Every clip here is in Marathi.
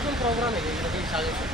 कधीपासून प्रोग्राम आहे इकडे शाळेचा?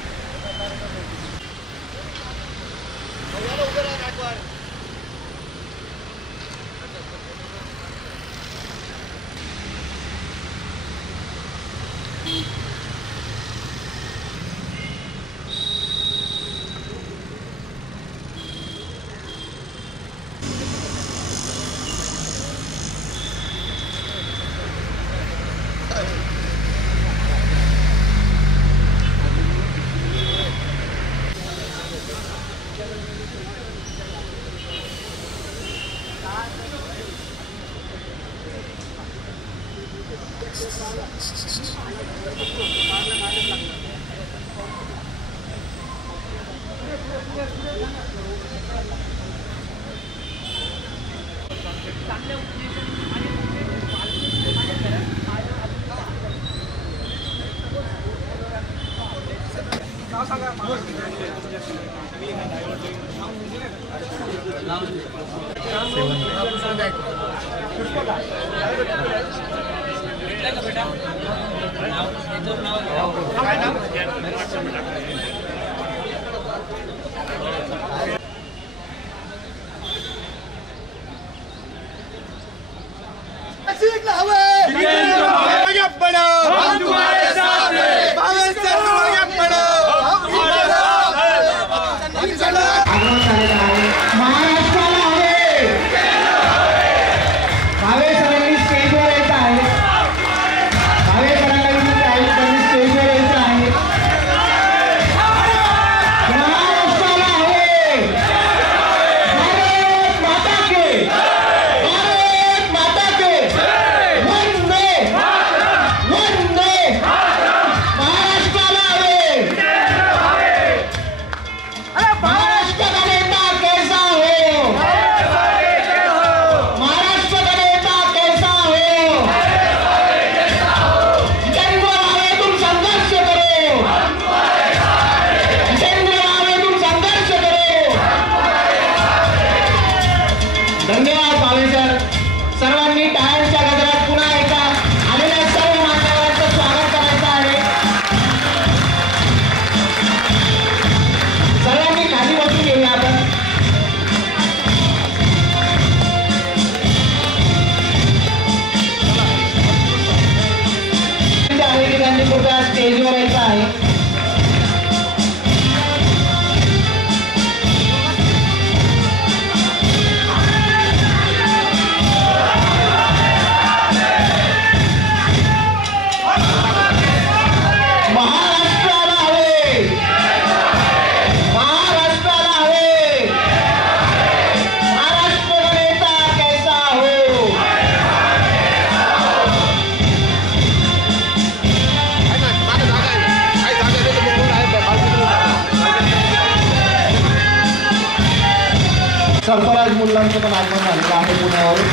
सर्फराज मुलांचं पण आगमन झालेलं आहे पुण्यावरून.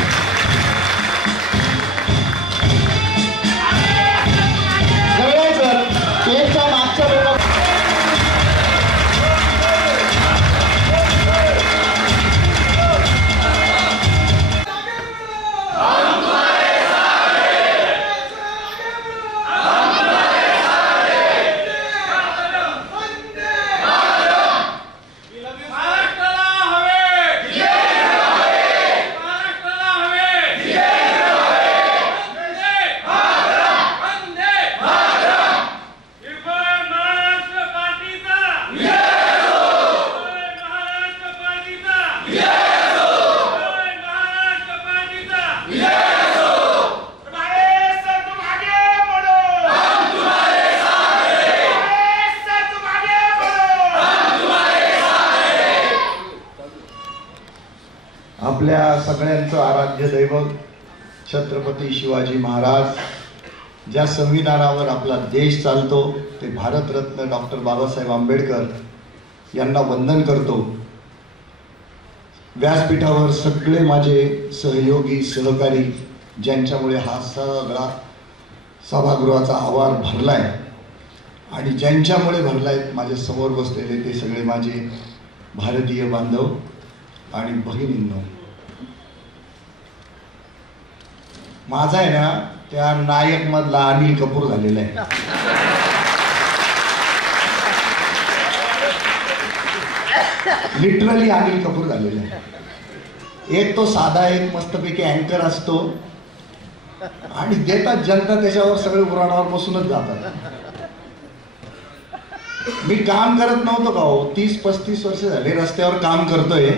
सर केकच्या मागच्या वेळेला आपल्या सगळ्यांचं आराध्य दैवत छत्रपती शिवाजी महाराज, ज्या संविधानावर आपला देश चालतो ते भारतरत्न डॉक्टर बाबासाहेब आंबेडकर यांना वंदन करतो. व्यासपीठावर सगळे माझे सहयोगी सहकारी ज्यांच्यामुळे हा सगळा सभागृहाचा आवार भरलाय आणि ज्यांच्यामुळे भरलाय माझ्या समोर बसलेले ते सगळे माझे भारतीय बांधव आणि भगिनींनो. माझा आहे ना त्या नायक मधला अनिल कपूर झालेला आहे. लिटरली अनिल कपूर झालेला आहे. एक तो साधा एक मस्तपैकी अँकर असतो आणि देतात जनता त्याच्यावर सगळे उराणावर बसूनच जातात. मी काम करत नव्हतो का हो, 30-35 वर्ष झाले रस्त्यावर काम करतोय,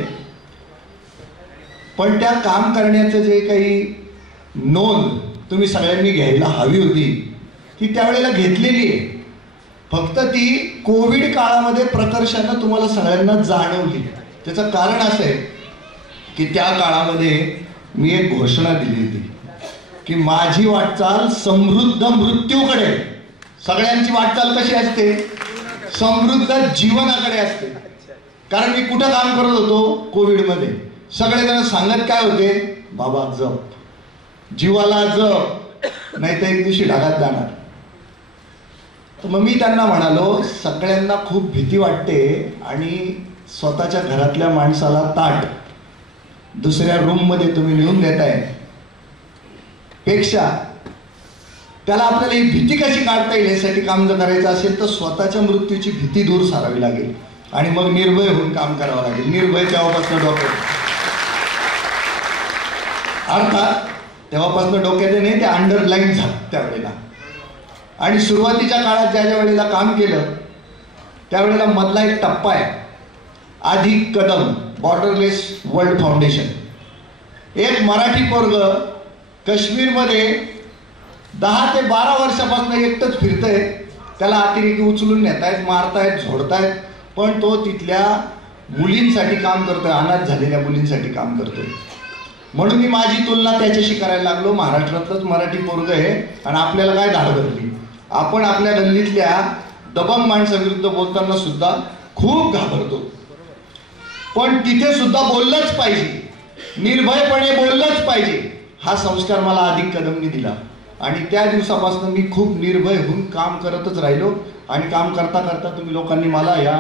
पण त्या काम करण्याचं जे काही नोंद तुम्ही सगळ्यांनी घ्यायला हवी होती ती त्यावेळेला घेतलेली आहे. फक्त ती कोविड काळामध्ये प्रकर्षानं तुम्हाला सगळ्यांना जाणवली. त्याचं कारण असं आहे की त्या काळामध्ये मी एक घोषणा दिली होती की माझी वाटचाल समृद्ध मृत्यूकडे. सगळ्यांची वाटचाल कशी असते? समृद्ध जीवनाकडे असते. कारण मी कुठं काम करत होतो? कोविडमध्ये. सगळेजण सांगत काय होते? बाबा जप, जीवाला जप, नाही तर एक दिवशी ढगात जाणार. तर मग मी त्यांना म्हणालो, सगळ्यांना खूप भीती वाटते आणि स्वतःच्या घरातल्या माणसाला ताट दुसऱ्या रूममध्ये तुम्ही नेऊन देताय, पेक्षा त्याला आपल्याला ही भीती कशी काढता येईल यासाठी काम जर करायचं असेल तर स्वतःच्या मृत्यूची भीती दूर सारावी लागेल आणि मग निर्भय होऊन काम करावं लागेल. निर्भय तेव्हापासून डोक्यात, अर्थात तेव्हापासून डोक्यात नाही, ते अंडरलाईन झालं त्यावेळेला. आणि सुरुवातीच्या काळात ज्या ज्या वेळेला काम केलं त्यावेळेला मधला एक टप्पा आहे, आधी कदम बॉर्डरलेस वर्ल्ड फाउंडेशन. एक मराठी पोरग काश्मीरमध्ये 10 ते 12 वर्षापासून एकटंच फिरतंय. त्याला अतिरेकी उचलून नेतायत, मारतायत, झोडतायत, पण तो तिथल्या मुलींसाठी काम करतोय, अनाथ झालेल्या मुलींसाठी काम करतोय. म्हणून मी माझी तुलना त्याच्याशी करायला लागलो. महाराष्ट्रातलंच मराठी पोरग आहे आणि आपल्याला काय धाड भरली. आपण आपल्या गल्लीतल्या दबंग माणसाविरुद्ध बोलताना सुद्धा खूप घाबरतो, पण तिथे सुद्धा बोललंच पाहिजे, निर्भयपणे बोललंच पाहिजे. हा संस्कार मला अधिक कदमनी दिला आणि त्या दिवसापासून मी खूप निर्भय होऊन काम करतच राहिलो. आणि काम करता करता तुम्ही लोकांनी मला या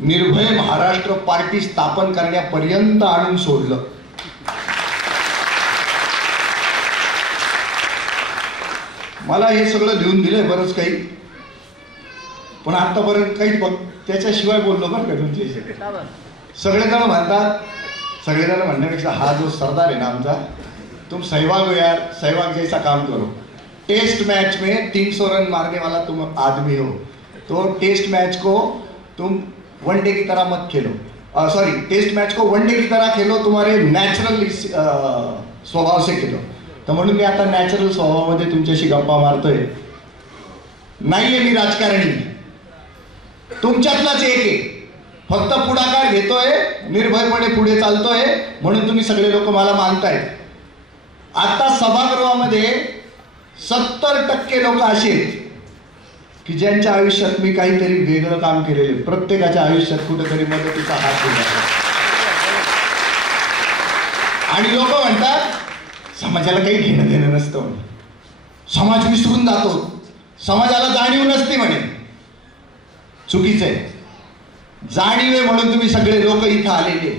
निर्भय महाराष्ट्र पार्टी स्थापन करण्यापर्यंत आणून सोडलं. मला हे सगळं लिहून दिलंय बरंच काही, पण आतापर्यंत काही त्याच्याशिवाय बोललो बरं का तुमच्याशी. सगळेजण म्हणतात, सगळेजण म्हणण्यापेक्षा हा जो सरदार आहे ना आमचा, तुम सहवाग हो यार, सहवाग जैसा काम करो. टेस्ट मैच में 300 रन मारने वाला तुम आदमी हो, तो टेस्ट मैच को तुम वनडे की तरह मत खेलो. सॉरी, टेस्ट मैच को वनडे की तरह खेलो, तुम्हारे नॅचरल स्वभाव से खेलो. तर म्हणून मी आता नॅचरल स्वभावामध्ये तुमच्याशी गप्पा मारतोय. नाहीये मी राजकारणी, तुमच्यातलाच एक आहे. फक्त पुढाकार घेतोय, निर्भयपणे पुढे चालतोय, म्हणून तुम्ही सगळे लोक मला मानतायत. आता सभागृहामध्ये 70% लोक असे आहेत की ज्यांच्या आयुष्यात मी काहीतरी वेगळं काम केलेलं. प्रत्येकाच्या आयुष्यात कुठेतरी मदतीचा हात दिला आणि लोक म्हणतात समाजाला काही घेणं देणं नसतं, समाज विसरून जातो, समाजाला जाणीव नसते म्हणे. चुकीचं आहे. जाणीव आहे म्हणून तुम्ही सगळे लोक इथं आलेले.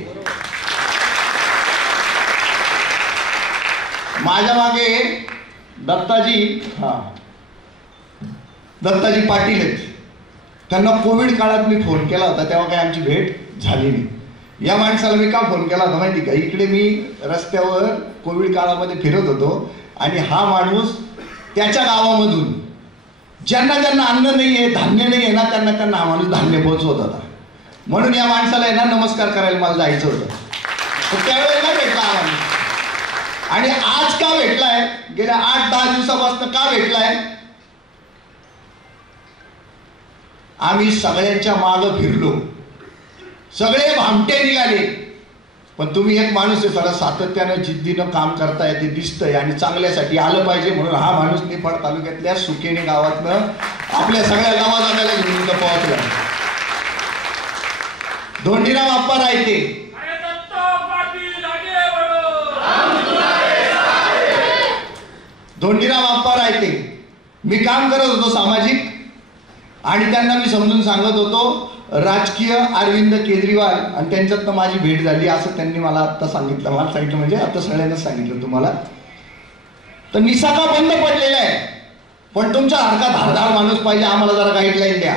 माझ्या मागे दत्ताजी पाटील आहेत. त्यांना कोविड काळात मी फोन केला होता, तेव्हा काही आमची भेट झाली नाही. या माणसाला मी का फोन केला होता माहिती का? इकडे मी रस्त्यावर कोविड काळामध्ये फिरत होतो आणि हा माणूस त्याच्या गावामधून ज्यांना ज्यांना अन्न नाही आहे, धान्य नाही आहे ना, त्यांना हा माणूस धान्य पोहोचवत होता. म्हणून या माणसाला आहे ना नमस्कार करायला मला जायचं होतं. तर त्यावेळेला भेटला हा माणूस. आणि आज का भेटलाय? गेल्या 8-10 दिवसापासून का भेटलाय? आम्ही सगळ्यांच्या मागं फिरलो, सगळे भामटे निघाले, पण तुम्ही एक माणूस आहे, सगळं सातत्यानं जिद्दीनं काम करताय, ते दिसतंय आणि चांगल्यासाठी आलं पाहिजे म्हणून हा माणूस निफाड तालुक्यातल्या सुकेने गावातनं आपल्या सगळ्या गावाला घेऊन पोहोचला. धोंडीराम आप्पा रायते, धोंडीराम आप्पा रायते. मी काम करत होतो सामाजिक आणि त्यांना मी समजून सांगत होतो राजकीय अरविंद केजरीवाल, आणि त्यांच्यात माझी भेट झाली असं त्यांनी मला आत्ता सांगितलं. मला सांगितलं म्हणजे आता सगळ्यांनाच सांगितलं तुम्हाला. तर निसाका बंद पडलेला आहे, पण तुमच्या सारखा धारदार माणूस पाहिजे, आम्हाला जरा गाईडलाईन द्या.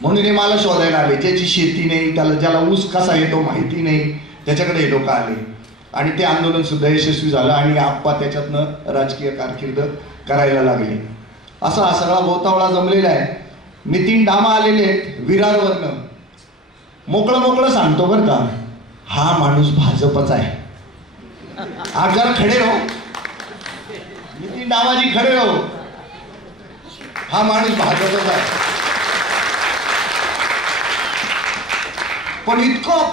म्हणून हे मला शोधायला आले. ज्याची शेती नाही, ज्याला ऊस कसा येतो माहिती नाही, त्याच्याकडे हे लोक आले आणि ते आंदोलन सुद्धा यशस्वी झालं आणि आप्पा त्याच्यातनं राजकीय कारकीर्द करायला लागले. असा हा सगळा गोतावळा जमलेला आहे. नितीन डामा आलेले आहेत विरारवरनं. मोकळं मोकळं सांगतो बरं का, हा माणूस भाजपचा आहे. आप जरा खडे राहो, नितीन डामाजी खडे राहो, हा माणूस भाजपचा आहे. पण इतकं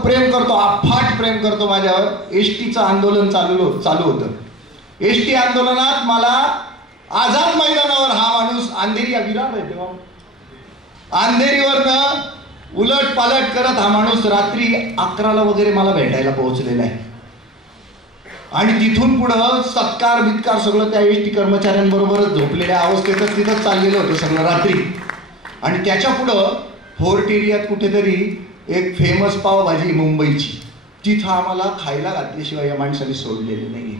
प्रेम करतो, अफाट प्रेम करतो माझ्यावर. एसटीचं आंदोलन चालू होतं. एसटी आंदोलनात मला आझाद मैदानावर हा माणूस, अंधेरी विरार आहे तेव्हा, अंधेरीवरनं उलट पालट करत हा माणूस रात्री 11ला वगैरे मला भेटायला पोहोचलेला आहे. आणि तिथून पुढं सत्कार बित्कार सगळं त्या एसटी कर्मचाऱ्यांबरोबरच झोपलेल्या अवस्थेतच तिथंच चाललेलं होतं सगळं रात्री. आणि त्याच्या पुढं फोर्ट एरियात कुठेतरी एक फेमस पावभाजी मुंबईची, तिथं आम्हाला खायला घातल्याशिवाय या माणसाने सोडलेली नाही.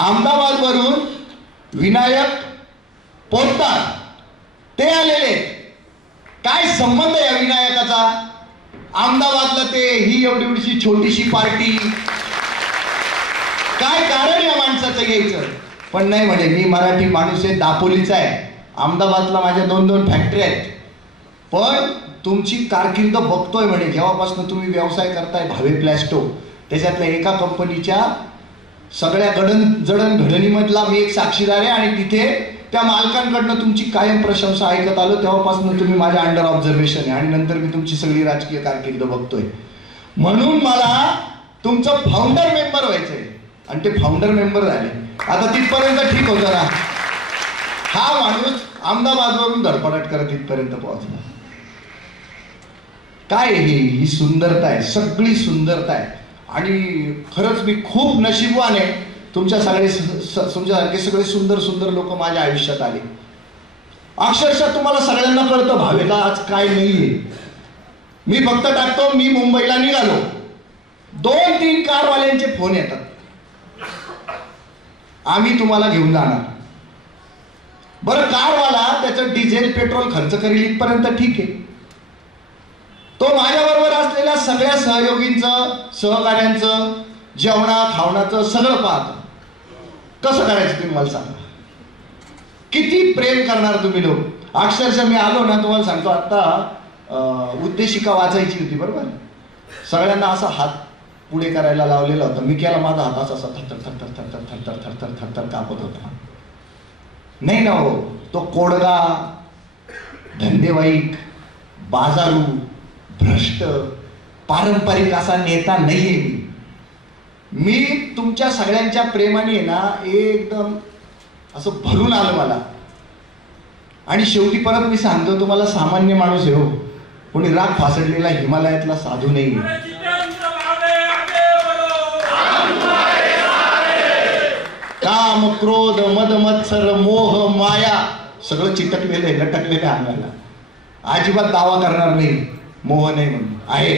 अहमदाबाद वरून विनायक पोतदार ते आलेले. काय संबंध या विनायकाचा अहमदाबादला? ते ही एवढीशी छोटीशी पार्टी, काय कारण या माणसाचं यायचं? पण नाही म्हणे, मी मराठी माणूस आहे, दापोलीचा आहे, अहमदाबादला माझ्या 2 फॅक्टरी आहेत. पण तुमची कारकीर्द बघतोय म्हणे, जेव्हापासून तुम्ही व्यवसाय करताय भावे प्लॅस्टो, त्याच्यातल्या एका कंपनीच्या सगळ्या जडणघडणीमधला मी एक साक्षीदार आहे आणि तिथे त्या मालकांकडनं तुमची कायम प्रशंसा ऐकत आलो. तेव्हापासून तुम्ही माझ्या अंडर ऑब्झर्वेशन आहे आणि नंतर मी तुमची सगळी राजकीय कारकीर्द बघतोय. म्हणून मला तुमचं फाउंडर मेंबर व्हायचंय आणि ते फाउंडर मेंबर झाले. आता तिथपर्यंत ठीक होतं ना. हा माणूस अहमदाबादवरून धडपड करत इथपर्यंत पोहोचला. काय ही सुंदरता आहे, सगळी सुंदरता आहे. आणि खरंच मी खूप नशीबवान आहे. तुमच्यासारखे सगळे सुंदर सुंदर लोक माझ्या आयुष्यात आले. अक्षरशः तुम्हाला सगळ्यांना कळतं भावेला आज काय नाहीये. मी फक्त टाकतो मी मुंबईला निघालो, 2-3 कारवाल्यांचे फोन येतात, आम्ही तुम्हाला घेऊन जाणार. बरं, कारवाला त्याचं डिझेल पेट्रोल खर्च करेल इथपर्यंत ठीक आहे. तो माझ्याबरोबर असलेल्या सगळ्या सहयोगींचं, सहकाऱ्यांचं, जेवणा खावणाचं सगळं पाहतो. कसं करायचं तुम्ही मला सांगा. किती प्रेम करणार तुम्ही लोक. अक्षरशः मी आलो ना, तुम्हाला सांगतो, आता उद्देशिका वाचायची होती बरोबर, सगळ्यांना असा हात पुढे करायला लावलेला होता. मी केला, माझा हात असा थरथर थरथर थरथर थरथर थरथर थरथर कापत होता. नाही ना हो, तो कोडगा, धंदेवाईक, बाजारू, भ्रष्ट, पारंपरिक असा नेता नाहीये मी. तुमच्या सगळ्यांच्या प्रेमाने ना एकदम असं भरून आलं मला. आणि शेवटी परत मी सांगतो तुम्हाला, सामान्य माणूस आहे हो, कोणी राग फासडलेला हिमालयातला साधू नाही. काम, क्रोध, मद, मत्सर, मोह, माया सगळं चिटकलेलं आहे, लटकलेलं आहे अंगाला. अजिबात दावा करणार नाही मोह नाही म्हणून. आहे,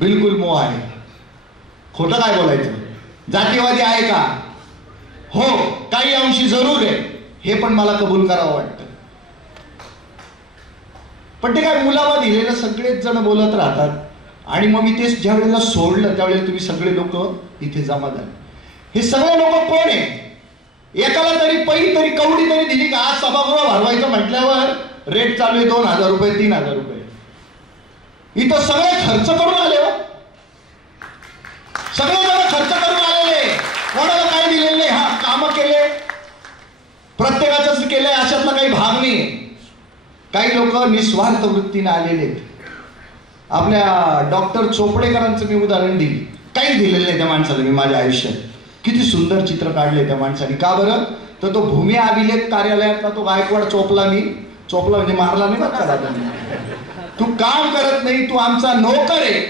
बिलकुल मोह आहे. खोटं काय बोलायचं. जातीवादी आहे का? हो, काही अंशी जरूर आहे, हे पण मला कबूल करावं वाटतं. पण ते काय मुलामा दिलेलं सगळेच जण बोलत राहतात. आणि मग मी तेच ज्या वेळेला सोडलं त्यावेळेला तुम्ही सगळे लोक इथे जमा झाले. हे सगळे लोक कोण आहे? एकाला तरी पहिली तरी कवडी तरी दिली का? आज सभागृह भरवायचं म्हटल्यावर रेट चालू आहे 2,000 रुपये, 3,000 रुपये. इथं सगळे खर्च करून आले हो, सगळे जण खर्च करून आलेले, कोणाला काय दिलेलं नाही. हा, काम केले, प्रत्येकाच केलंय, अशातला काही भाग नाही. काही लोक निस्वार्थ वृत्तीने आलेले. आपल्या डॉक्टर चोपडेकरांचं मी उदाहरण दिली, काही दिलेलं नाही त्या माणसाला मी माझ्या आयुष्यात. किती सुंदर चित्र काढले त्या माणसाने. का बरं? तर तो भूमी अभिलेख कार्यालयातला तो गायकवाड चोपला म्हणजे मारला नाही बरं का. तू काम करत नाही, तू आमचा नोकर आहे,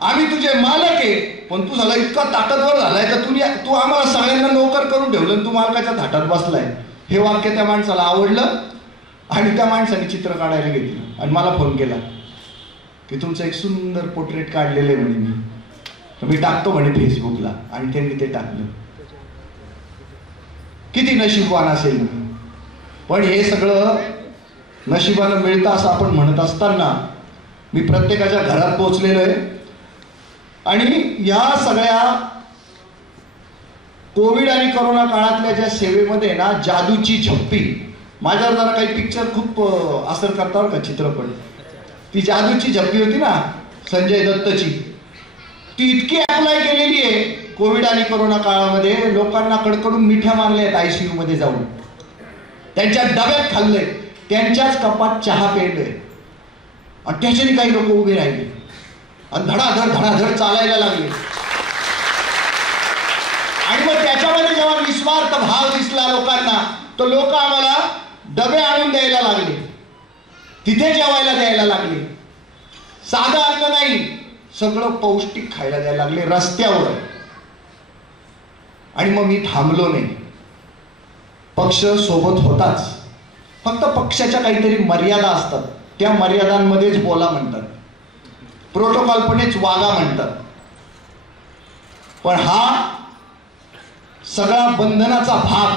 आम्ही तुझे मालक आहे, पण तू झाला इतका ताकदवर झालाय तर तू आम्हाला सगळ्यांना नोकर करून ठेवलं, तू मालकाच्या थाटात बसलाय. हे वाक्य त्या माणसाला आवडलं आणि त्या माणसाने चित्र काढायला घेतलं आणि मला फोन केला की तुमचं एक सुंदर पोर्ट्रेट काढलेलं आहे म्हणे मी टाकतो म्हणे फेसबुकला. आणि त्यांनी ते टाकलं. किती नशीबवान असेल मी. पण हे सगळं नशिबानं मिळतं असं आपण म्हणत असताना मी प्रत्येकाच्या घरात पोहोचलेलो आहे. आणि या सगळ्या कोविड आणि कोरोना काळातल्या ज्या सेवेमध्ये ना जादूची झप्पी, माझ्यावर जरा काही पिक्चर खूप असर करतात का चित्रपट, ती जादूची झप्पी होती ना संजय दत्तची, ती इतकी अप्लाय केलेली आहे कोविड आणि कोरोना काळामध्ये. लोकांना कडकडून मिठ्या मारल्या आहेत ICU मध्ये जाऊन, त्यांच्या डब्यात खाल्लंय, त्यांच्याच कपात चहा प्यायलंय आणि त्याच्याने काही लोक उभे राहिले आणि धडाधड धडाधड चालायला लागले. आणि मग त्याच्यामध्ये जेव्हा निस्वार्थ भाव दिसला लोकांना, तर लोक आम्हाला डबे आणून द्यायला लागले, तिथे जेवायला द्यायला लागले, साधं अन्न नाही सगळं पौष्टिक खायला द्यायला लागले रस्त्यावर. आणि मग मी थांबलो नाही. पक्ष सोबत होताच, फक्त पक्षाच्या काहीतरी मर्यादा असतात, त्या मर्यादांमध्येच बोला म्हणतात, प्रोटोकॉलपणेच वागा म्हणतात. पण हा सगळा बंधनाचा भाग,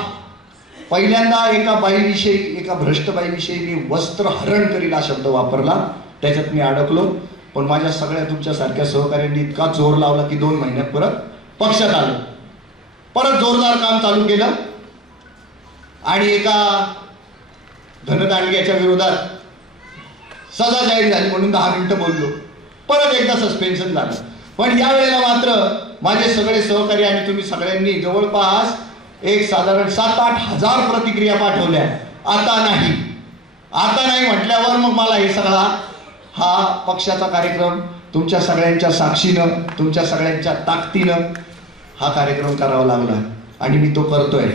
पहिल्यांदा एका बाईविषयी, एका भ्रष्ट बाईविषयी मी वस्त्र हरण करील हा शब्द वापरला, त्याच्यात मी अडकलो. पण माझ्या सगळ्या तुमच्यासारख्या सहकार्यांनी इतका जोर लावला की 2 महिन्यात परत पक्षात आलो, परत जोरदार काम चालू केलं. आणि एका धनदांडग्याच्या विरोधात सजा जाहीर झाली म्हणून 10 मिनिटं बोललो, परत एकदा सस्पेन्शन झालं. पण यावेळेला मात्र माझे सगळे सहकारी आणि तुम्ही सगळ्यांनी जवळपास एक साधारण 7-8 हजार प्रतिक्रिया पाठवल्या. आता नाही म्हटल्यावर मग मला हे सगळा हा पक्षाचा कार्यक्रम तुमच्या सगळ्यांच्या साक्षीनं, तुमच्या सगळ्यांच्या ताकदीनं हा कार्यक्रम करावा लागला आणि मी तो करतोय.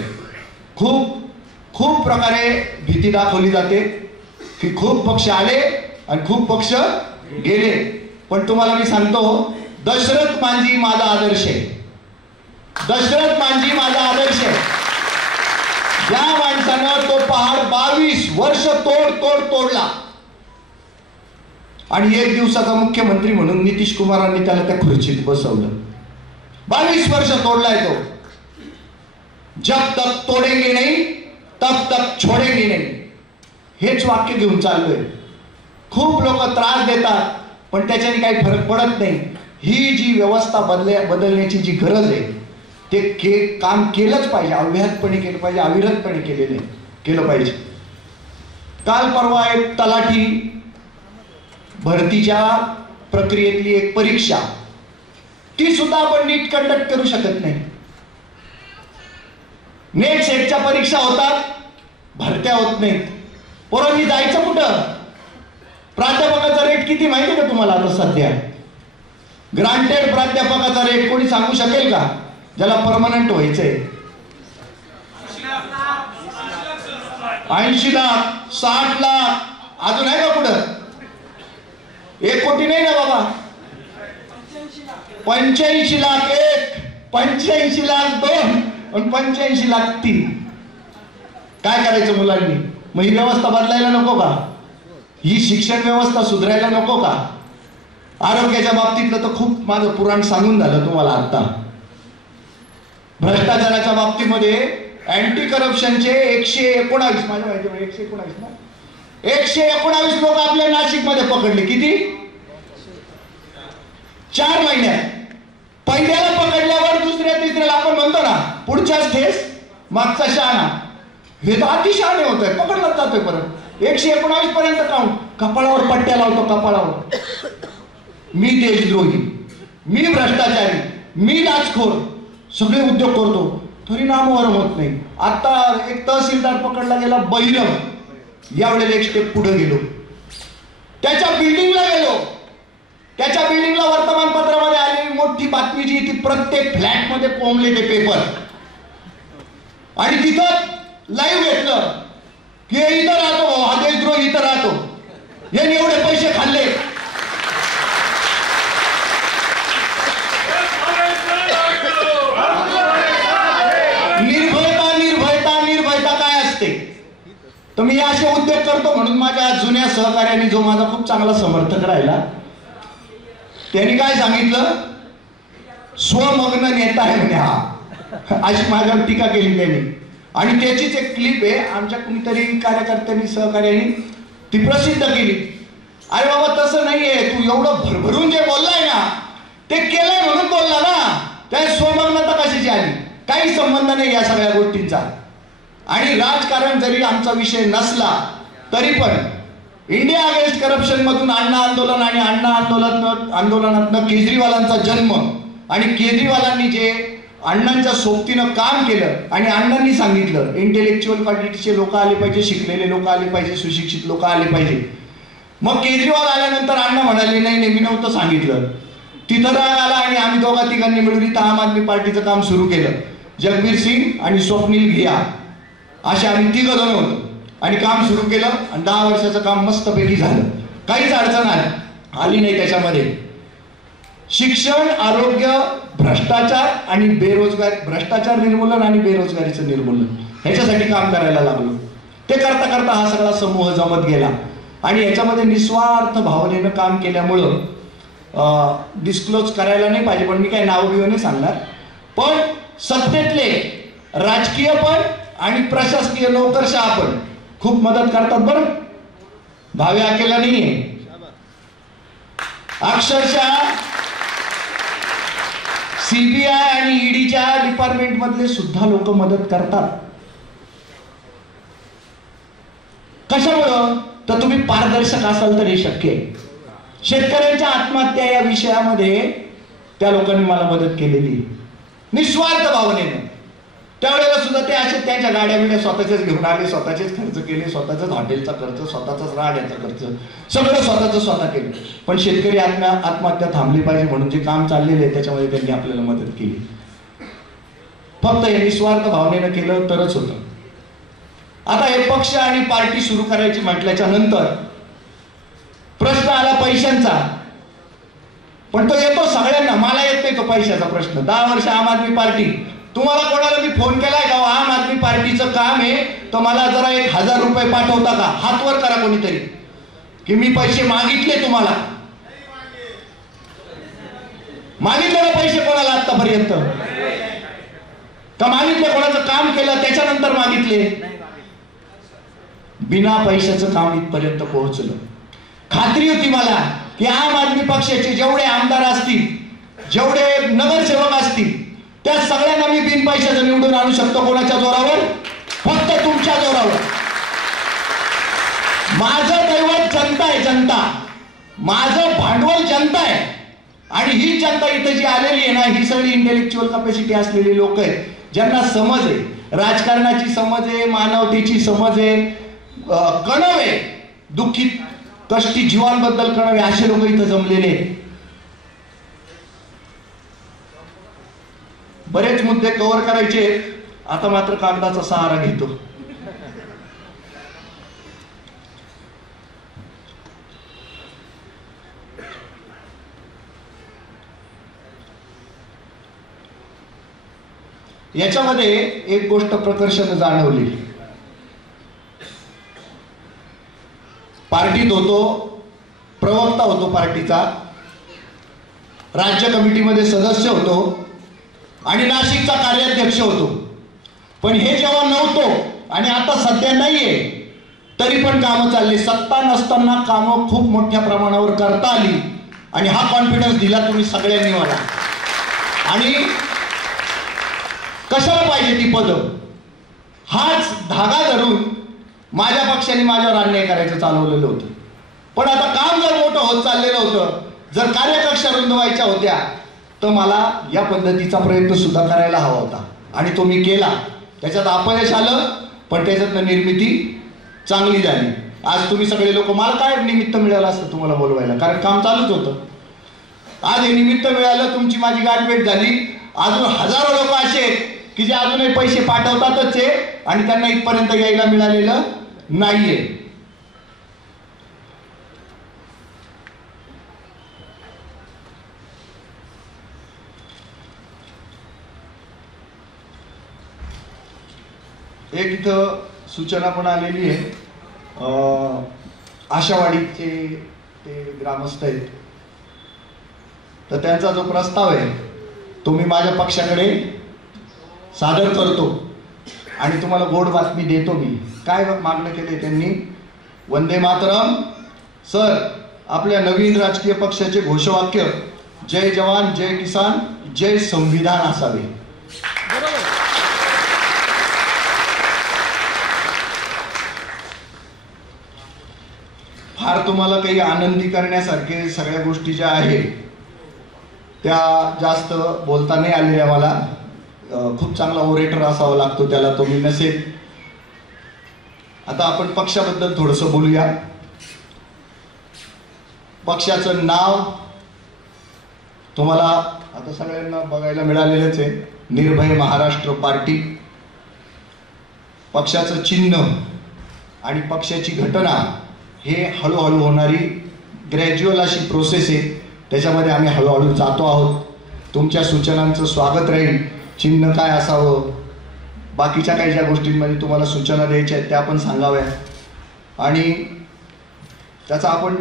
खूप प्रकारे भीती दाखवली जाते की खूप पक्ष आले आणि खूप पक्ष गेले. पण तुम्हाला मी सांगतो, दशरथ मांझी माझा आदर्श आहे. दशरथ मांझी माझा आदर्श आहे. ज्या माणसानं तो पहाड 22 वर्ष तोडला आणि 1 दिवसाचा मुख्यमंत्री म्हणून नितीश कुमारांनी त्याला त्या खुर्चीत बसवलं. 22 वर्ष तोडलाय तो. जब तक तोडेंगे नहीं तब तक छोडेंगे नहीं, हेच वाक्य घेऊन चाललोय. खूप लोक त्रास देतात पण त्याच्याने काही फरक पडत नाही. ही जी व्यवस्था बदलण्याची जी गरज आहे ते काम केलंच पाहिजे, अव्याहतपणे केलं पाहिजे, अविरतपणे केलं पाहिजे. काल परवा एक तलाठी भरतीच्या प्रक्रियेतली एक परीक्षा, ती सुद्धा आपण नीट कंडक्ट करू शकत नाही. नेट सेटच्या परीक्षा होतात, भरत्या होत नाहीत. पोरांनी जायचं कुठं? प्राध्यापकाचा रेट किती माहिती का तुम्हाला आता सध्या? ग्रांटेड प्राध्यापकाचा रेट कोणी सांगू शकेल का, ज्याला परमनंट व्हायचंय? 80 लाख, 60 लाख, अजून आहे का कुठं? 1 कोटी नाही ना बाबा, 85 लाख 1, 85 लाख 2 आणि 85 लाख 3. काय करायचं मुलांनी? मग ही व्यवस्था बदलायला नको का? ही शिक्षण व्यवस्था सुधारायला नको का? आरोग्याच्या बाबतीतलं तर खूप माझं पुराण सांगून झालं तुम्हाला आता. भ्रष्टाचाराच्या बाबतीमध्ये अँटी करप्शनचे 119, माझ्या माहिती 119 ना, 119 लोक आपल्या नाशिक मध्ये पकडले. किती? 4 महिन्यात. पहिल्याला पकडल्यावर दुसऱ्या तिसऱ्याला आपण म्हणतो ना पुढच्याच ठेस मागचा शहाणा, हे तर अतिशहाणे होत आहे, पकडलाच जातोय परत. 119 पर्यंत काउंट. कपाळावर पट्ट्या लावतो, कपाळावर. मी देशद्रोही, मी भ्रष्टाचारी, मी लाचखोर, सगळे उद्योग करतो, तरी नामवरम होत नाही. आता एक तहसीलदार पकडला गेला बहिरम, यावेळेला एक स्टेप पुढे गेलो, त्याच्या बिल्डिंगला गेलो. त्याच्या बिल्डिंगला वर्तमानपत्रामध्ये आलेली मोठी बातमी जी ती प्रत्येक फ्लॅट मध्ये पोंगले ते पेपर, आणि तिथं लाईव्ह घेतलं की इथं राहतो हा देशद्रोही, इथं राहतो, यांनी एवढे पैसे खाल्ले. निर्भयता काय असते? तर मी असे उद्योग करतो म्हणून माझ्या जुन्या सहकार्याने, जो माझा खूप चांगला समर्थक राहिला, त्यांनी काय सांगितलं, स्वमग्न नेता आहे म्हणे हा, अशी माझ्यावर टीका केली त्यांनी. आणि त्याचीच एक क्लिप आहे, आमच्या कुणीतरी कार्यकर्त्यांनी सहकार्याने ती प्रसिद्ध केली. अरे बाबा तसं नाहीये, तू एवढं भरभरून जे बोललाय ना ते केलंय म्हणून बोलला ना, त्या स्वमग्नता कशाची आली? काही संबंध नाही या सगळ्या गोष्टींचा. आणि राजकारण जरी आमचा विषय नसला तरी पण इंडिया अगेन्स्ट करप्शन मधून अण्णा आंदोलन आणि अण्णा आंदोलनातनं केजरीवालांचा जन्म आणि केजरीवालांनी जे अण्णांच्या सोबतीनं काम केलं आणि अण्णांनी सांगितलं इंटेलेक्च्युअल क्वालिटीचे लोक आले पाहिजे, शिकलेले लोक आले पाहिजे, सुशिक्षित लोक आले पाहिजे. मग केजरीवाल आल्यानंतर अण्णा म्हणाले नाही नाही मी नव्हतं सांगितलं. तिथं राग आला आणि आम्ही दोघा तिघांनी मिळून इथं आम आदमी पार्टीचं काम सुरू केलं. जगबीर सिंग आणि स्वप्नील घिया असे आम्ही तिघ जण होतो आणि काम सुरू केलं आणि 10 वर्षाचं काम मस्तपैकी झालं. काहीच अडचण आली नाही त्याच्यामध्ये. शिक्षण, आरोग्य, भ्रष्टाचार आणि भ्रष्टाचार निर्मूलन आणि बेरोजगारीचं निर्मूलन ह्याच्यासाठी काम करायला लागलो. ते करता करता हा सगळा समूह जमत गेला आणि याच्यामध्ये निस्वार्थ भावनेनं काम केल्यामुळं डिस्क्लोज करायला नाही पाहिजे पण मी काही नाव बिव नाही सांगणार, पण सत्तेतले राजकीय पण आणि प्रशासकीय नोकरशाह पण खूप मदत करतात बरं. भावे अकेला नाहीये. अक्षरशः सीबीआय आणि ईडीच्या डिपार्टमेंट मधले सुद्धा लोक मदत करतात. कशामुळं? तर तुम्ही पारदर्शक असाल तर हे शक्य आहे. शेतकऱ्यांच्या आत्महत्या या विषयामध्ये त्या लोकांनी मला मदत केलेली निस्वार्थ भावनेनं. त्यावेळेला सुद्धा ते असे त्यांच्या गाड्या बिड्या स्वतःच्याच घेऊन आले, स्वतःचेच खर्च केले, स्वतःचाच हॉटेलचा खर्च, स्वतःचाच राहण्याचा खर्च, सगळं स्वतः केलं. पण शेतकरी आत्महत्या थांबली पाहिजे म्हणून जे काम चाललेलं आहे त्याच्यामध्ये त्यांनी आपल्याला मदत केली. फक्त हे निस्वार्थ भावनेनं केलं तरच होतं. आता हे पक्ष आणि पार्टी सुरू करायची म्हटल्याच्या नंतर प्रश्न आला पैशांचा, पण तो येतो सगळ्यांना. मला येत नाही तो पैशाचा प्रश्न. 10 वर्ष आम आदमी पार्टी. तुम्हाला कोणाला मी फोन केलाय का आम आदमी पार्टीचं काम आहे तर मला जरा 1000 रुपये पाठवता का? हात वर करा कोणीतरी की मी पैसे मागितले तुम्हाला. मागितले ना पैसे कोणाला आतापर्यंत? का मागितले कोणाचं काम केलं त्याच्यानंतर मागितले? बिना पैशाचं काम इथपर्यंत पोहोचलं. खात्री होती मला की आम आदमी पक्षाचे जेवढे आमदार असतील, जेवढे नगरसेवक असतील, त्या सगळ्यांना मी बिन पैशाचं निवडून आणू शकतो. कोणाच्या जोरावर? फक्त तुमच्या जोरावर. माझं दैवत जनता आहे, जनता. माझं भांडवल जनता आहे. आणि ही जनता इथे जी आलेली आहे ना, ही सगळी इंटेलेक्च्युअल कॅपॅसिटी असलेली लोक आहेत, ज्यांना समज आहे, राजकारणाची समज आहे, मानवतेची समज आहे, कणव आहे, दुःखी कष्टी जीवांबद्दल कळावे असे लोक इथं जमलेले. बरेच मुद्दे कव्हर करायचे, आता मात्र कागदाचा सहारा घेतो. याच्यामध्ये एक गोष्ट प्रकर्षाने जाणवली. पार्टीत होतो, प्रवक्ता होतो पार्टीचा, राज्य कमिटीमध्ये सदस्य होतो आणि नाशिकचा कार्याध्यक्ष होतो. पण हे जेव्हा नव्हतो आणि आता सध्या नाहीये तरी पण कामं चालली. सत्ता नसताना कामं खूप मोठ्या प्रमाणावर करता आली आणि हा कॉन्फिडन्स दिला तुम्ही सगळ्यांनी मला. आणि कशाला पाहिजे ती पदं? हाच धागा धरून माझ्या पक्षाने माझ्यावर अन्याय करायचं चालवलेलं होतं. पण आता काम जर मोठं होत चाललेलं होतं, जर कार्यकक्षा रुंद व्हायच्या होत्या तर मला या पद्धतीचा प्रयत्न सुद्धा करायला हवा होता आणि तो मी केला. त्याच्यात अपयश आलं पण त्याच्यातनं निर्मिती चांगली झाली. आज तुम्ही सगळे लोक, मला काय निमित्त मिळालं असतं तुम्हाला बोलवायला, कारण काम चालूच होतं. आज हे निमित्त मिळालं, तुमची माझी गाठभेट झाली. अजून हजारो लोक असे आहेत की जे अजूनही पैसे पाठवतातच आहे आणि त्यांना इथपर्यंत यायला मिळालेलं नाहीये. एक इथं सूचना पण आलेली आहे. आशावाडीचे ते ग्रामस्थ आहेत, तर त्यांचा जो प्रस्ताव आहे तो मी माझ्या पक्षाकडे सादर करतो. आणि तुम्हाला गोड बातमी देतो मी. काय मागणं केले त्यांनी? वंदे मातरम. सर, आपल्या नवीन राजकीय पक्षाचे घोषवाक्य जय जवान जय किसान जय संविधान असावे. फार तुम्हाला काही आनंदी करण्यासारखे सगळ्या गोष्टी ज्या आहेत त्या जास्त बोलता नाही आलेल्या मला. खूप चांगला ओरेटर असावा लागतो त्याला, तो मी नसेल. आता आपण पक्षाबद्दल थोडंसं बोलूया. पक्षाचं नाव तुम्हाला आता सगळ्यांना बघायला मिळालेलंच आहे, निर्भय महाराष्ट्र पार्टी. पक्षाचं चिन्ह आणि पक्षाची घटना हे हळूहळू होणारी ग्रॅज्युअल अशी प्रोसेस आहे. त्याच्यामध्ये आम्ही हळूहळू जातो आहोत. तुमच्या सूचनांचं स्वागत राहील. चिन्ह काय असावं, बाकीच्या काही ज्या गोष्टींमध्ये तुम्हाला सूचना द्यायच्या आहेत त्या पण सांगाव्या आणि त्याचा आपण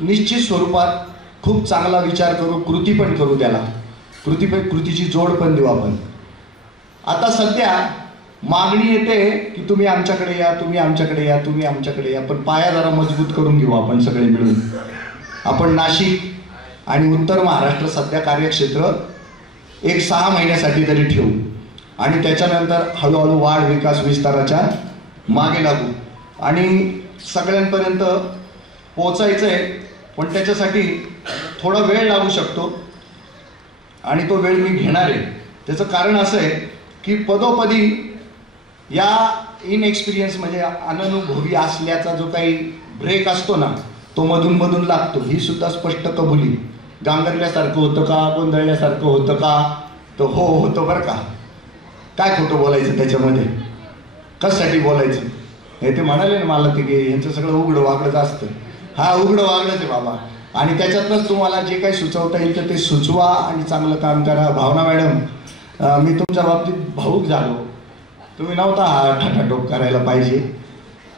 निश्चित स्वरूपात खूप चांगला विचार करू, कृती पण करू. त्याला कृतीची जोड पण देऊ आपण. आता सध्या मागणी येते की तुम्ही आमच्याकडे या, तुम्ही आमच्याकडे या, तुम्ही आमच्याकडे या. पण पाया जरा मजबूत करून घेऊ आपण सगळे मिळून. आपण नाशिक आणि उत्तर महाराष्ट्र सध्या कार्यक्षेत्र एक 6 महिन्यासाठी तरी ठेवू आणि त्याच्यानंतर हळूहळू वाढ विकास विस्ताराच्या मागे लागू आणि सगळ्यांपर्यंत पोचायचं आहे. पण त्याच्यासाठी थोडा वेळ लागू शकतो आणि तो वेळ मी घेणार आहे. त्याचं कारण असं आहे की पदोपदी या इनएक्सपिरियन्स म्हणजे अननुभवी असल्याचा जो काही ब्रेक असतो ना, तो मधून मधून लागतो. ही सुद्धा स्पष्ट कबुली. गांगरल्यासारखं होतं का, गोंधळल्यासारखं होतं का, तर हो होतं बरं का. काय खोटं बोलायचं त्याच्यामध्ये, कशासाठी बोलायचं? हे ते म्हणाले ना मला की यांचं सगळं उघडं वागडंच असतं. हा उघडं वागडंच आहे बाबा. आणि त्याच्यातनंच तुम्हाला जे काही सुचवता येईल तर ते सुचवा आणि चांगलं काम करा. भावना मॅडम, मी तुमच्या बाबतीत भावूक झालो. तुम्ही नव्हता हा ठाठाटोप करायला पाहिजे,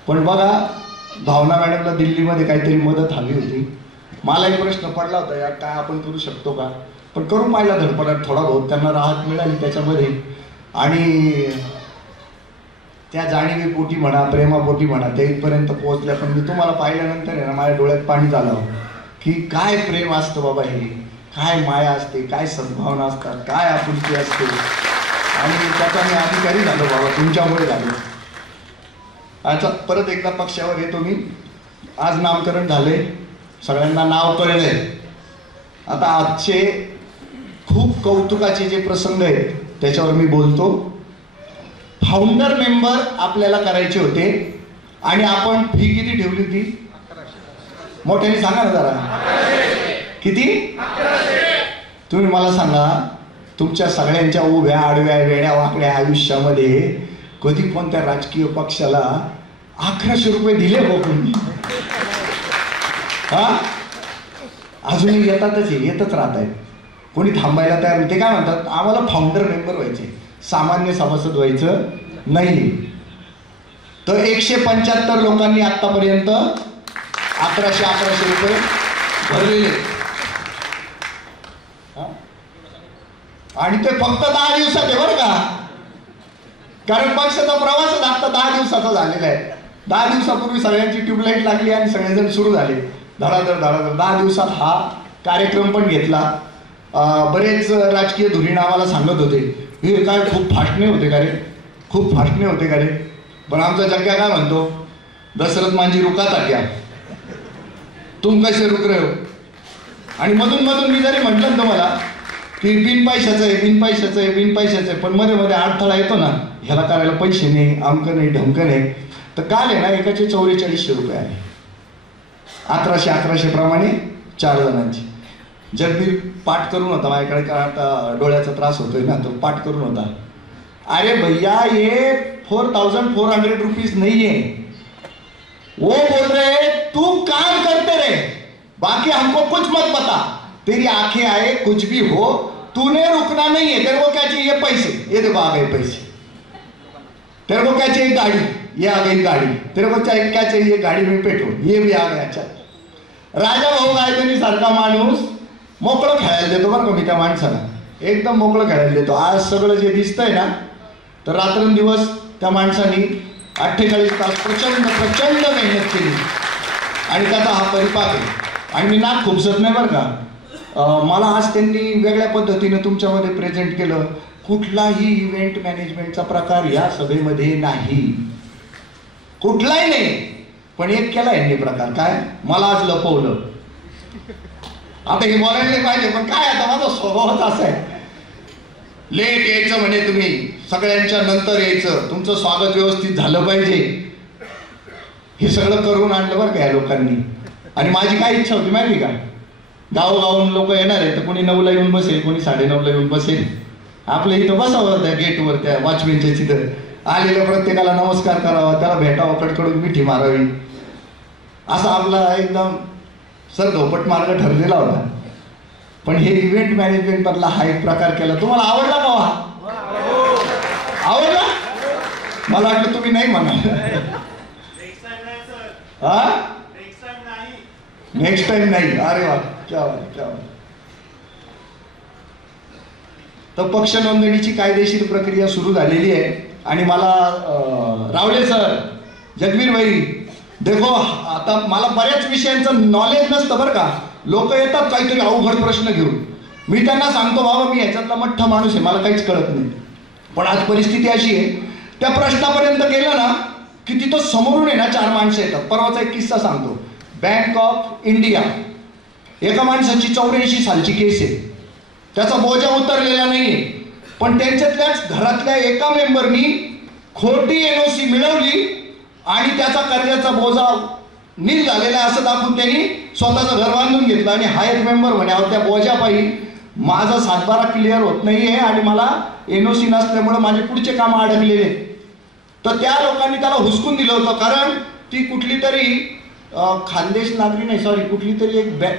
पण बघा भावना मॅडमला दिल्लीमध्ये काहीतरी मदत हवी होती. मला एक प्रश्न पडला होता, यार काय आपण करू शकतो का? पण करून पाहिला धडपडाट थोडा बहुत. त्यांना राहत मिळाली त्याच्यामध्ये आणि त्या जाणीवेपोटी म्हणा, प्रेमापोटी म्हणा, त्या इथपर्यंत पोहोचल्या. पण मी तुम्हाला पाहिल्यानंतर आहे ना माझ्या डोळ्यात पाणी झालं की काय प्रेम असतं बाबा हे, काय माया असते, काय सद्भावना असतात, काय आपुलकी असते. आणि त्याचा मी अधिकारी झालो बाबा, तुमच्यामुळे झालो. आता परत एकदा पक्षावर येतो मी. आज नामकरण झाले, सगळ्यांना नाव कळलंय. आता आजचे खूप कौतुकाचे जे प्रसंग आहेत त्याच्यावर मी बोलतो. फाउंडर मेंबर आपल्याला करायचे होते आणि आपण फी किती ठेवली होती? मोठ्याने सांगा ना जरा. किती? तुम्ही मला सांगा, तुमच्या सगळ्यांच्या उभ्या आडव्या वेड्या वाकड्या आयुष्यामध्ये कधी कोणत्या राजकीय पक्षाला 1100 रुपये दिले हो तुम्ही? हा, अजूनही येतातच, येतच राहत आहेत. कोणी थांबायला तयार नाही. ते काय म्हणतात, आम्हाला फाउंडर मेंबर व्हायचे, सामान्य सभासद व्हायचं नाही. तर 175 लोकांनी आतापर्यंत 1100 रुपये भरलेले आणि ते फक्त 10 दिवसात आहे बरं का. कारण पक्षाचा प्रवासच आता 10 दिवसाचा झालेला आहे. 10 दिवसापूर्वी सगळ्यांची ट्यूबलाईट लागली आणि सगळेजण सुरू झाले धडाधड धडाधड. 10 दिवसात हा कार्यक्रम पण घेतला. बरेच राजकीय धुरीण आम्हाला सांगत होते, हे काय खूप फाटणे होते का रे, खूप फाटणे होते का रे. पण आमचा जग्या काय म्हणतो, दशरथ मांजी रुका था क्या, तुम कैसे रुक रहे हो. आणि मधून मधून मी जरी म्हटलं ना तुम्हाला की बिन पैशाचं आहे, बिन पैशाचं आहे, बिन पैशाचं आहे, पण मध्ये मध्ये अडथळा येतो ना, ह्याला करायला पैसे नाही, अमकं नाही, ढमकं नाही. तर काल आहे ना एकाचे 4400 रुपये आले. 1100 प्रमाणे 4 जणांची. जगबीर पाठ करून होता माझ्याकडे, कारण आता डोळ्याचा त्रास होतोय ना, तो पाठ करून होता. अरे भैया ये 4400 रुपीज नहीं है, वो बोल रहे तू काम करते रहे, बाकी हमको कुछ मत बता, तेरी आंखें आए कुछ भी हो, तूने रुकना नहीं है. तेरे को क्या चाहिए? पैसे. ये देखो आ गए पैसे. तेरे को क्या चाहिए? गाड़ी. ये आ गई गाड़ी. तेरे को क्या चाहिए? गाड़ी में पेट्रोल. ये भी आ गया. अच्छा, राजा भाऊ गायधनी सारखा माणूस मोकळं खेळायला देतो बरं का मी त्या माणसाला, एकदम मोकळं खेळायला देतो. आज सगळं जे दिसतंय ना तर रात्रंदिवस त्या माणसाने 48 तास प्रचंड प्रचंड मेहनत केली आणि त्याचा हा परिपाक आहे. आणि मी नाक खुपसत नाही बरं का. मला आज त्यांनी वेगळ्या पद्धतीनं तुमच्यामध्ये प्रेझेंट केलं. कुठलाही इव्हेंट मॅनेजमेंटचा प्रकार या सभेमध्ये नाही, कुठलाही नाही. पण एक केला यांनी प्रकार, काय मला आज लपवलं. आता हे बोलायला नाही पाहिजे, पण काय आता माझा स्वभावच असा आहे. लेट यायचं म्हणे, तुम्ही सगळ्यांच्या नंतर यायचं, तुमचं स्वागत व्यवस्थित झालं पाहिजे. हे सगळं करून आणलं बरं का या लोकांनी. आणि माझी काय इच्छा होती माहिती का, गावोगावून लोक येणार आहे तर कोणी 9ला येऊन बसेल, कोणी 9:30ला येऊन बसेल. आपल्या इथं बसावं त्या गेटवर, त्या वॉचमॅनच्या तिथं आलेल्या प्रत्येकाला नमस्कार करावा, त्याला भेटावं, कडकडून मिठी मारावी, असा आपला एकदम सरधोपट मार्ग ठरलेला होता. पण हे इव्हेंट मॅनेजमेंट मधला हा एक प्रकार केला. तुम्हाला आवडला का? आवडला? मला वाटलं तुम्ही नाही म्हणा. हा, नेक्स्ट टाइम नाही. अरे वा, क्या बात, क्या बात. तर पक्ष नोंदणीची कायदेशीर प्रक्रिया सुरू झालेली आहे. आणि मला रावले सर, जगवीर भाई, देखो आता मला बऱ्याच विषयांचं नॉलेज नसतं बरं का. लोक येतात काहीतरी अवघड प्रश्न घेऊन, मी त्यांना सांगतो बाबा मी ह्याच्यातला मठ्ठ माणूस आहे, मला काहीच कळत नाही. पण आज परिस्थिती अशी आहे, त्या प्रश्नापर्यंत गेलं ना की तिथं समोरून आहे ना 4 माणसं येतात. परवाचा एक किस्सा सांगतो. बँक ऑफ इंडिया, एका माणसाची 84 सालची केस आहे, त्याचा बोजा उतरलेला नाहीये, पण त्यांच्यातल्याच घरातल्या एका मेंबरनी खोटी NOC मिळवली आणि त्याचा कर्जाचा बोजा नील झालेला असं दाखवून त्यांनी स्वतःचं घर बांधून घेतलं. आणि हा एक मेंबर म्हणे, त्या बोजापायी माझा 7-12 क्लिअर होत नाहीये आणि मला NOC नसल्यामुळे माझे पुढचे कामं अडकलेले. तर त्या लोकांनी त्याला हुसकून दिलं होतं, कारण ती कुठली तरी खानदेश नागरी नाही, सॉरी, कुठली तरी एक बँक,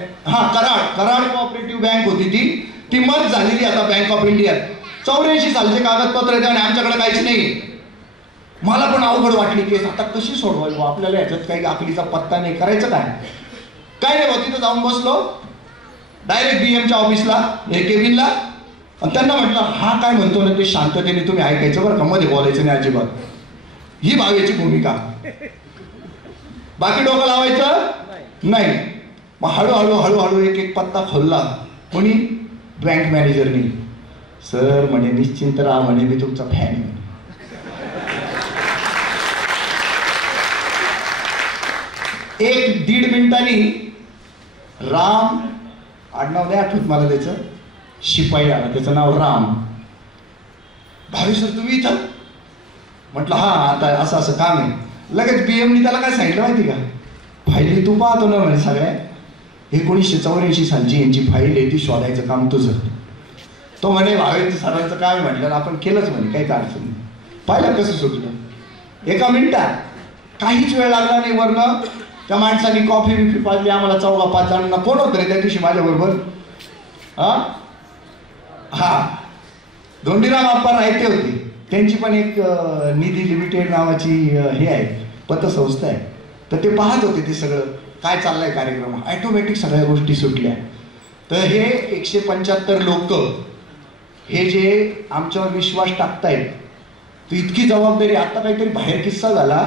कराड कोऑपरेटिव्ह बँक होती, ती मर्ज झालेली आता बँक ऑफ इंडियात. 84 सालचे कागदपत्र आहेत आणि आमच्याकडे काहीच नाही. मला पण अवघड वाटली केस. आता कशी सोडवायला, आपल्याला याच्यात काही आकलीचा पत्ता नाही, करायचं काय नाही. तिथं जाऊन बसलो डायरेक्ट BMच्या ऑफिसला, केबिनला, आणि त्यांना म्हटलं हा काय म्हणतो ना ते शांततेने तुम्ही ऐकायचं बरं का, मध्ये बोलायचं नाही अजिबात. ही भावेची भूमिका, बाकी डोकं लावायचं नाही. मग हळूहळू एक पत्ता खोलला. कोणी? बँक मॅनेजरनी. सर म्हणे निश्चिंत राहा म्हणे, मी तुमचा फॅन आहे. एक 1.5 मिनिटांनी राम, आडनाव नाही आठवत मला त्याचं, शिपाई आला, त्याचं नाव राम. भावी सर तुम्ही इथं? म्हटलं हा, आता असं असं काम आहे. लगेच BMनी त्याला काय सांगितलं माहिती का, फाईली तू पाहतो ना म्हणे सगळ्या, 1984 सालची यांची फाईल आहे, ती शोधायचं काम तुझं. तो म्हणे भावे सरांचं काय म्हटलं, आपण केलंच म्हणे, काहीच अडचण नाही. पाहिलं कसं सुटलं एका मिनिटात, काहीच वेळ लागला नाही. वरनं त्या माणसाने कॉफी बिफी पाजली आम्हाला 4-5 जणांना. कोण होतं रे त्या दिवशी माझ्याबरोबर? हा धोंडीराम आप्पा राहते होते, त्यांची पण एक निधी लिमिटेड नावाची हे आहे, पतसंस्था आहे. तर ते पाहत होते ते सगळं काय चाललंय कार्यक्रम. ऑटोमॅटिक सगळ्या गोष्टी सुटल्या. तर हे 175 लोक हे जे आमच्यावर विश्वास टाकतायत, तर इतकी जबाबदारी. आता काहीतरी बाहेर किस्सा झाला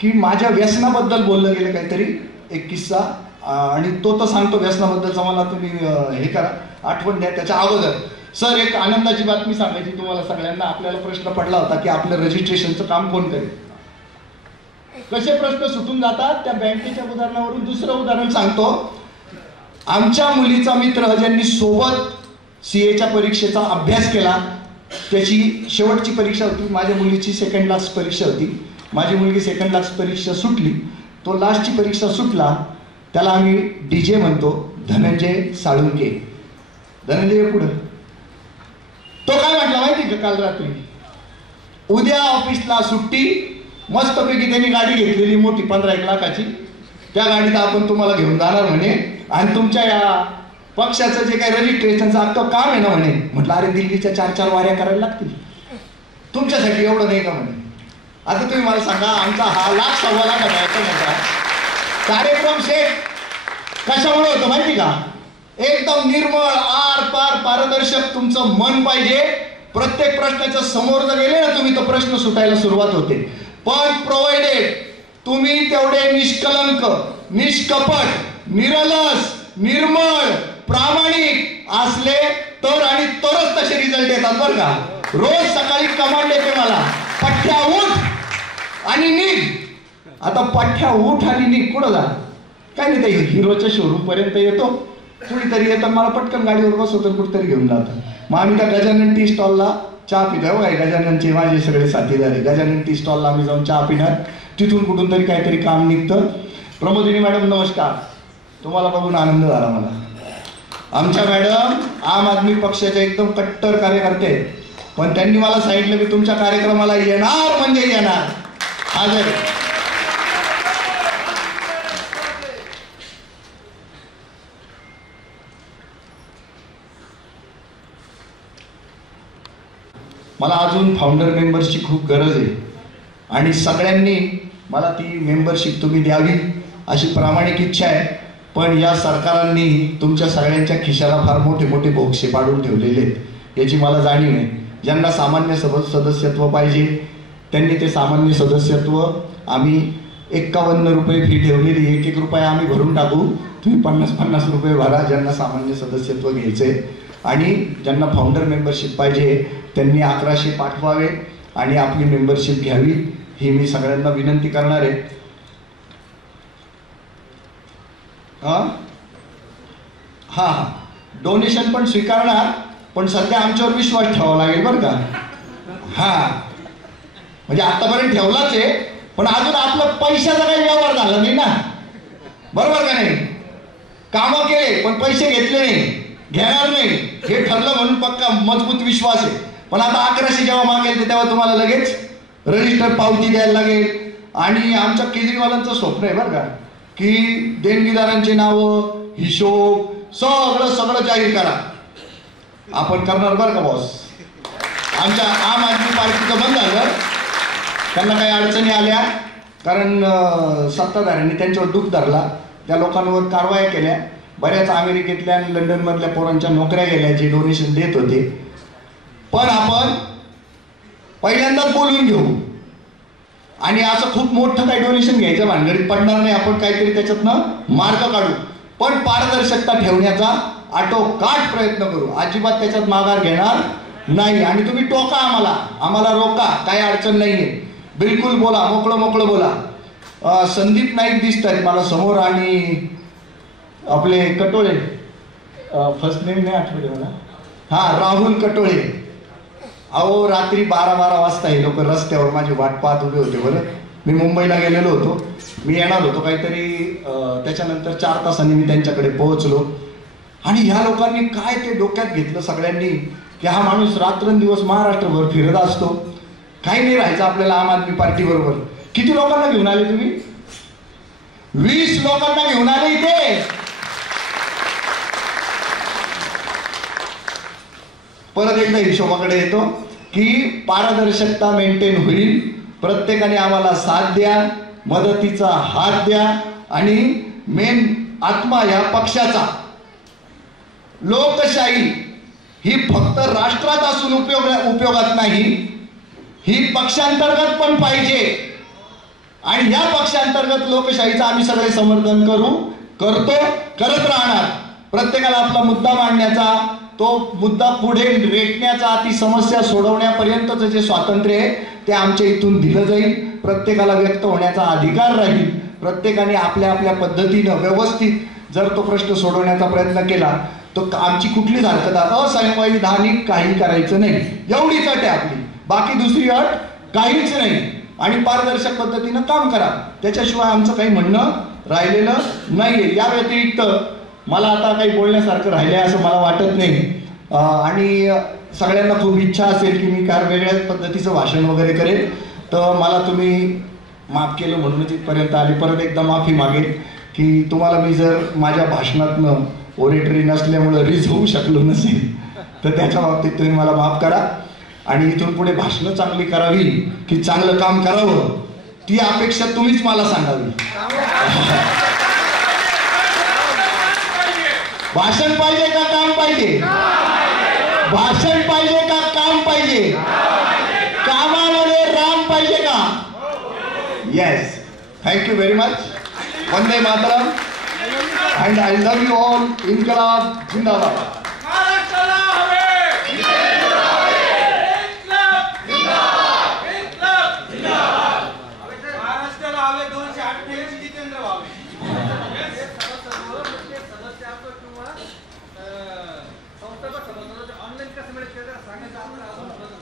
की माझ्या व्यसनाबद्दल बोललं गेलं काहीतरी एक किस्सा, आणि तो तर सांगतो व्यसनाबद्दलचा, मला तुम्ही हे करा, आठवण द्या. त्याच्या अगोदर सर एक आनंदाची बातमी सांगायची तुम्हाला सगळ्यांना. आपल्याला प्रश्न पडला होता की आपलं रजिस्ट्रेशनचं काम कोण करेल. कसे प्रश्न सुटून जातात त्या बँकेच्या उदाहरणावरून. दुसरं उदाहरण सांगतो. आमच्या मुलीचा मित्र ज्यांनी सोबत CAच्या परीक्षेचा अभ्यास केला, त्याची शेवटची परीक्षा होती. माझ्या मुलीची सेकंड लास्ट परीक्षा होती. माझी मुलगी सेकंड लास्ट परीक्षा सुटली. तो लास्टची परीक्षा सुटला, त्याला आम्ही DJ म्हणतो, धनंजय साळुंके. धनंजय पुढं. तो काय म्हटला माहिती का काल रात्री, उद्या ऑफिसला सुट्टी, मस्तपैकी त्यांनी गाडी घेतलेली मोठी 15-1 लाखाची, त्या गाडीत आपण तुम्हाला घेऊन जाणार म्हणे, आणि तुमच्या या पक्षाचं जे काही रजिस्ट्रेशनचं अख्खं काम आहे ना म्हणे. म्हटलं अरे दिल्लीच्या 4-4 वाऱ्या करायला लागतील, तुमच्यासाठी एवढं नाही का म्हणे. आता तुम्ही मला सांगा, आमचा हा 1,00,000-1.25 लाखाचा कार्यक्रम सेट कशामुळे होतं माहिती का? एकदम निर्मळ आर पार पारदर्शक तुमचं मन पाहिजे. प्रत्येक प्रश्नाच्या समोर जर गेले ना तुम्ही तर प्रश्न सुटायला सुरुवात होते. पण प्रोव्हाइडेड तुम्ही तेवढे निष्कलंक, निष्कपट, निरलस, निर्मळ, प्रामाणिक असले तर आणि तरच तसे रिझल्ट येतात बरं का. रोज सकाळी कमांड येते मला, पठ्ठ्या उठ आणि निघ. आता पठ्ठ्या उठ आणि निघ कुठं जा, काय नाही, ते हिरोच्या शोरूम पर्यंत येतो, कुणीतरी येतं मला पटकन गाडीवर बसवतं कुठेतरी घेऊन जातं. मग आम्ही त्या गजानन टी स्टॉलला चहा पितो. काय गजाननचे माझे सगळे साथीदार आहे. गजानन टी स्टॉलला आम्ही जाऊन चहा पिणार. तिथून कुठून तरी काहीतरी काम निघतं. प्रमोदिनी मॅडम नमस्कार, तुम्हाला बघून आनंद झाला मला. आमच्या मॅडम आम आदमी पक्षाच्या एकदम कट्टर कार्यकर्ते आहेत, पण त्यांनी मला सांगितलं की तुमच्या कार्यक्रमाला येणार म्हणजे येणार. हजर. मला अजून फाउंडर मेंबर्सची खूप गरज आहे आणि सगळ्यांनी मला ती मेंबरशिप तुम्ही द्यावी अशी प्रामाणिक इच्छा आहे. पण या सरकारांनी तुमच्या सगळ्यांच्या खिशाला फार मोठे मोठे बोक्षे पाडून ठेवलेले आहेत याची मला जाणीव आहे. ज्यांना सामान्य सदस्यत्व पाहिजे त्यांनी ते सामान्य सदस्यत्व, आम्ही 51 रुपये फी ठेवलेली, 1-1 रुपया आम्ही भरून टाकू, तुम्ही 50-50 रुपये भरा ज्यांना सामान्य सदस्यत्व घ्यायचे. आणि ज्यांना फाउंडर मेंबरशिप पाहिजे त्यांनी 1100 पाठवावे आणि आपली मेंबरशिप घ्यावी ही मी सगळ्यांना विनंती करणार आहे. हां डोनेशन पण स्वीकारणार, पण सध्या आमच्यावर विश्वास ठेवावा लागेल बरं का. हां म्हणजे आतापर्यंत ठेवलाच आहे, पण अजून आपलं पैशाचा काही व्यवहार झाला नाही ना, बरोबर का नाही. कामं केले पण पैसे घेतले नाही, घेणार नाही हे ठरलं म्हणून पक्का मजबूत विश्वास आहे. पण आता 1100 जेव्हा मागेल तेव्हा तुम्हाला लगेच रजिस्टर पावती द्यायला लागेल. आणि आमच्या केजरीवालांचं स्वप्न आहे बरं का की देणगीदारांचे नावं, हिशोब सगळं जाहीर करा. आपण करणार बरं का बॉस. आमच्या आम आदमी पार्टीचं बंद झालं, त्यांना काही अडचणी आल्या कारण सत्ताधाऱ्यांनी त्यांच्यावर दुःख धरला, त्या लोकांवर कारवाया केल्या. बऱ्याच अमेरिकेतल्या आणि लंडनमधल्या पोरांच्या नोकऱ्या गेल्या जे डोनेशन देत होते. पण आपण पहिल्यांदाच बोलून घेऊ आणि असं खूप मोठं काही डोनेशन घ्यायचं भानगडीत पडणार नाही. आपण काहीतरी त्याच्यातनं मार्ग काढू, पण पारदर्शकता ठेवण्याचा आटोकाट प्रयत्न करू. अजिबात त्याच्यात माघार घेणार नाही. आणि तुम्ही टोका आम्हाला रोका, काही अडचण नाहीये, बिलकुल बोला, मोकळं बोला. संदीप नाईक दिसतात मला समोर आणि आपले कटोळे, फर्स्ट नेम नाही आठवले मला, हां राहुल कटोळे. अहो रात्री 12-12 वाजता हे लोक रस्त्यावर माझी वाट पाहत उभे होते. बरं मी मुंबईला गेलेलो होतो, मी येणार होतो काहीतरी, त्याच्यानंतर 4 तासांनी मी त्यांच्याकडे पोहोचलो. आणि ह्या लोकांनी काय ते डोक्यात घेतलं सगळ्यांनी की हा माणूस रात्रंदिवस महाराष्ट्रभर फिरत असतो, काही नाही राहायचं आपल्याला आम आदमी पार्टी बरोबर. किती लोकांना घेऊन आले तुम्ही? 20 लोकांना घेऊन आले इथे. परत एकदा हिशोबाकडे येतो की पारदर्शकता मेंटेन होईल. प्रत्येकाने आम्हाला साथ द्या, मदतीचा हात द्या. आणि मेन आत्मा या पक्षाचा, लोकशाही ही फक्त राष्ट्रात असून उपयोगात नाही, ही पक्षांतर्गत पण पाहिजे. आणि या पक्षांतर्गत लोकशाहीचं आम्ही सगळे समर्थन करत राहणार. प्रत्येकाला आपला मुद्दा मांडण्याचा, तो मुद्दा पुढे रेटण्याचा, ती समस्या सोडवण्यापर्यंतचं जे स्वातंत्र्य आहे ते आमच्या इथून दिलं जाईल. प्रत्येकाला व्यक्त होण्याचा अधिकार राहील. प्रत्येकाने आपल्या आपल्या पद्धतीनं व्यवस्थित जर तो प्रश्न सोडवण्याचा प्रयत्न केला तर आमची कुठलीच हरकत असंवैधानिक काही करायचं नाही, एवढीच अट आहे आपली. बाकी दुसरी अट काहीच नाही. आणि पारदर्शक पद्धतीनं काम करा, त्याच्याशिवाय आमचं काही म्हणणं राहिलेलं नाहीये. या व्यतिरिक्त मला आता काही बोलण्यासारखं राहिलं आहे असं मला वाटत नाही. आणि सगळ्यांना खूप इच्छा असेल की मी काय वेगळ्याच पद्धतीचं भाषण वगैरे करेन, तर मला तुम्ही माफ केलं म्हणूनच इथपर्यंत आले. परत एकदा माफी मागेन की तुम्हाला मी जर माझ्या भाषणातनं ओरेटरी नसल्यामुळं रिझवू शकलो नसेल तर त्याच्या बाबतीत तुम्ही मला माफ करा. आणि इथून पुढे भाषणं चांगली करावी की चांगलं काम करावं ती अपेक्षा तुम्हीच मला सांगावी. भाषण पाहिजे का काम पाहिजे? भाषण पाहिजे का काम पाहिजे? कामामध्ये राम पाहिजे का? Yes. Thank you very much. वंदे मातरम. And I love you all. इन्कलाब जिंदाबाद.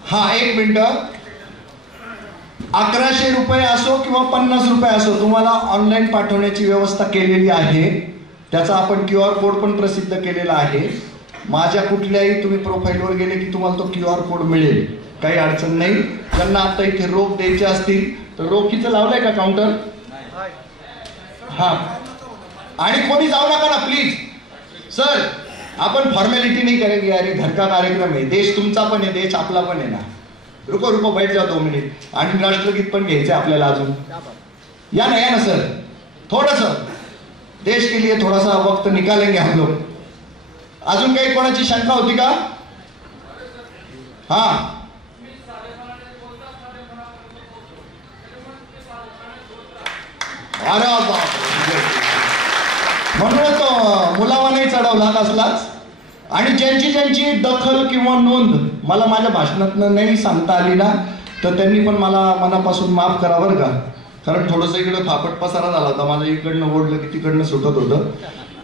हा, एक मिनिट. 1100 रुपये असो किंवा 50 रुपये असो, तुम्हाला ऑनलाईन पाठवण्याची व्यवस्था केलेली आहे. त्याचा आपण QR कोड पण प्रसिद्ध केलेला आहे. माझ्या कुठल्याही तुम्ही प्रोफाईलवर गेले की तुम्हाला तो QR कोड मिळेल. काही अडचण नाही. ज्यांना आता इथे रोख द्यायचे असतील तर रोखीचं लावलंय का काउंटर? हा. आणि कोणी जाऊ नका ना प्लीज. सर, आपण फॉर्मॅलिटी नहीं करेंगे यार. घर का कार्यक्रम है. देश तुमचा पण आहे, देश आपला पण आहे ना. रुको बैठ जाओ 2 मिनिट. आणि राष्ट्रगीत पण घ्यायचं आपल्याला अजून. या ना सर. थोडस देश के लिए थोड़ा सा वक्त निकालेंगे हम लोग. अजून काही कोणाची शंका होती का? हा. अरे म्हणूनच मुलावा नाही चढवला कसलाच. आणि ज्यांची दखल किंवा नोंद मला माझ्या भाषणातनं नाही सांगता आली ना, तर त्यांनी पण मला मनापासून माफ करा बरं का. कारण थोडंसं इकडं फापट पसारा झाला होता. माझं इकडनं ओढलं की तिकडनं सुटत होतं.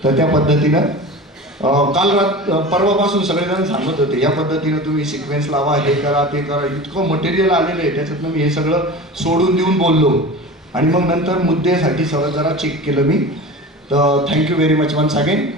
तर त्या पद्धतीनं काल परवापासून सगळेजण सांगत होते या पद्धतीनं तुम्ही सिक्वेन्स लावा, हे करा ते करा. इतकं मटेरियल आलेलं आहे त्याच्यातनं मी हे सगळं सोडून देऊन बोललो. आणि मग नंतर मुद्द्यासाठी सगळं जरा चेक केलं मी. तर thank you very much once again.